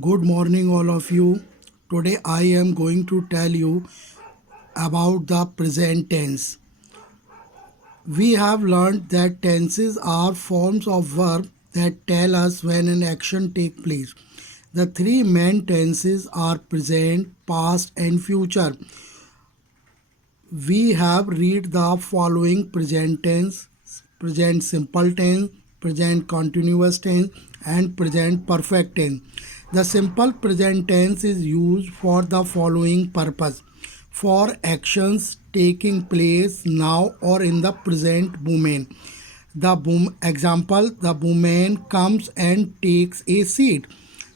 Good morning, all of you. Today I am going to tell you about the present tense. We have learned that tenses are forms of verb that tell us when an action takes place. The three main tenses are present, past, and future. We have read the following present tense, present simple tense, present continuous tense, and present perfect tense. The simple present tense is used for the following purpose: for actions taking place now or in the present moment. The woman comes and takes a seat.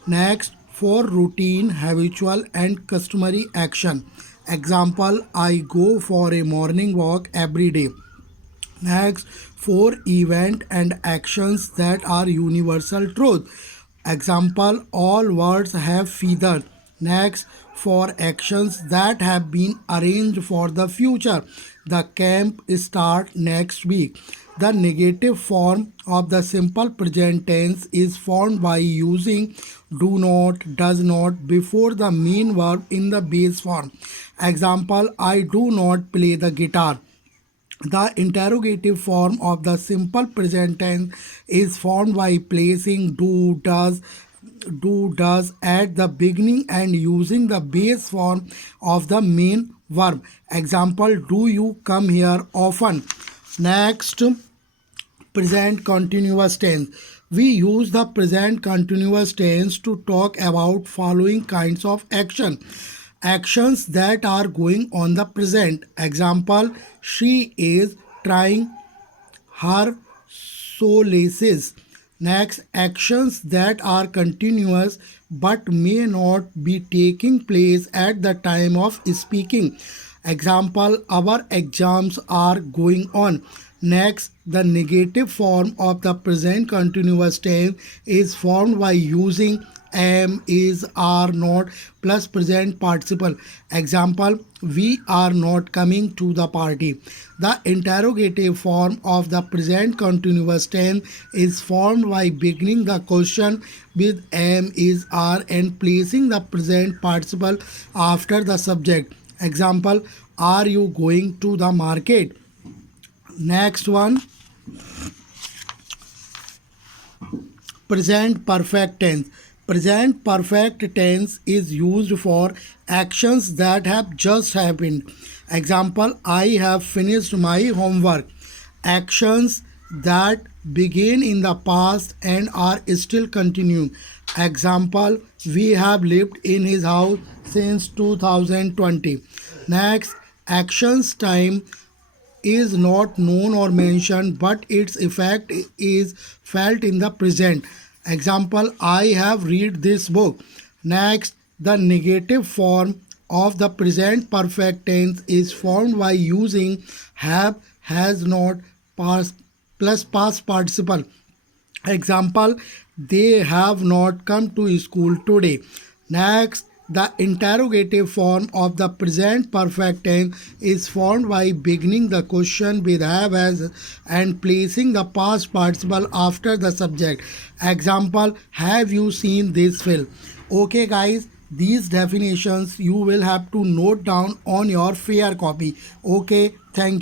Next, for routine, habitual, and customary action. Example: I go for a morning walk every day. Next, for event and actions that are universal truth. Example: all words have feathers. Next, for actions that have been arranged for the future. The camp start next week. The negative form of the simple present tense is formed by using do not, does not before the main verb in the base form. Example: I do not play the guitar. The interrogative form of the simple present tense is formed by placing do does at the beginning and using the base form of the main verb. Example: do you come here often? Next, present continuous tense. We use the present continuous tense to talk about following kinds of actions that are going on the present. Example: she is trying her solaces. Next, actions that are continuous but may not be taking place at the time of speaking. Example: our exams are going on. Next, the negative form of the present continuous tense is formed by using am, is, are, not plus present participle. Example: we are not coming to the party. The interrogative form of the present continuous tense is formed by beginning the question with am, is, are and placing the present participle after the subject. Example: are you going to the market? Next one, present perfect tense. Present perfect tense is used for actions that have just happened. Example: I have finished my homework. Actions that begin in the past and are still continuing. Example: we have lived in his house since 2020. Next, actions time is not known or mentioned, but its effect is felt in the present. Example: I have read this book. Next, the negative form of the present perfect tense is formed by using have, has not, past plus past participle. Example: they have not come to school today. Next, the interrogative form of the present perfect tense is formed by beginning the question with have as and placing the past participle after the subject. Example: have you seen this film? Okay, guys, these definitions you will have to note down on your fair copy. Okay, thank you.